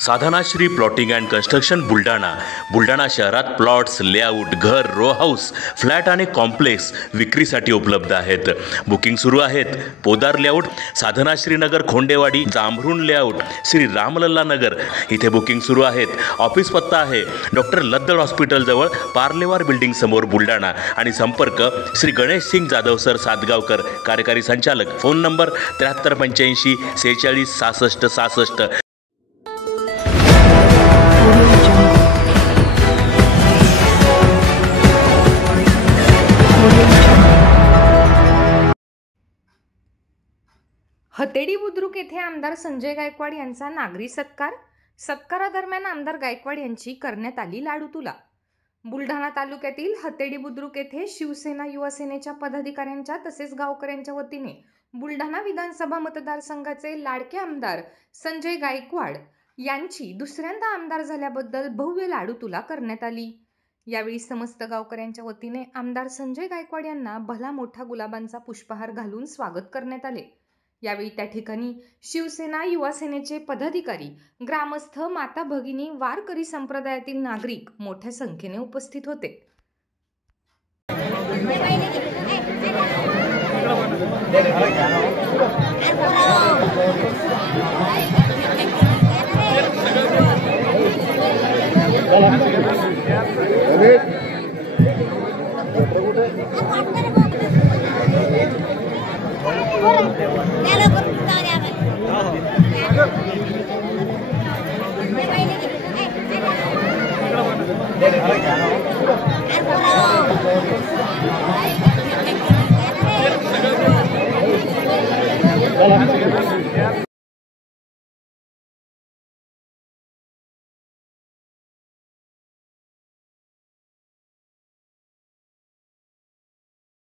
Sadhanashri plotting and construction Buldhana शहरात plots, layout, घर, row house, flat आणि कॉम्प्लेक्स विक्रीसाठी उपलब्ध आहेत. बुकिंग सुरू आहेत. पोदार लेआउट, साधनाश्री नगर, खोंडेवाडी, जांभरुण लेआउट, श्री रामलल्ला नगर इथे बुकिंग सुरू आहेत. ऑफिस पत्ता आहे डॉक्टर लद्दड हॉस्पिटल जवळ, पार्लेवार बिल्डिंग समोर, बुलढाणा. आणि संपर्क श्री गणेश सिंग जाधव सर सातगावकर, कार्यकारी संचालक. Phone number 7385 46 66 66. हतेडी बुद्रुक येथे आमदार संजय गायकवाड यांचा नागरी सत्कारादरम्यान आमदार गायकवाड यांची करण्यात आली लाडूतुला. बुलढाणा तालुक्यातील हतेडी बुद्रुक येथे शिवसेना युवा सेनेच्या पदाधिकाऱ्यांच्या तसेच गावकऱ्यांच्या वतीने बुलढाणा विधानसभा मतदारसंघाचे लाडके आमदार संजय गायकवाड यांची दुसऱ्यांदा आमदार झाल्याबद्दल भव्य लाडूतुला करण्यात आली. यावेळी समस्त गावकऱ्यांच्या वतीने आमदार संजय गायकवाड यांना भला मोठा गुलाबांचा पुष्पहार घालून स्वागत करण्यात आले. यावेळी त्या ठिकाणी शिवसेना युवा सेनेचे पदाधिकारी, ग्रामस्थ, माता भगिनी, वारकरी संप्रदायातील नागरिक मोठ्या संख्येने उपस्थित होते. त्याला करून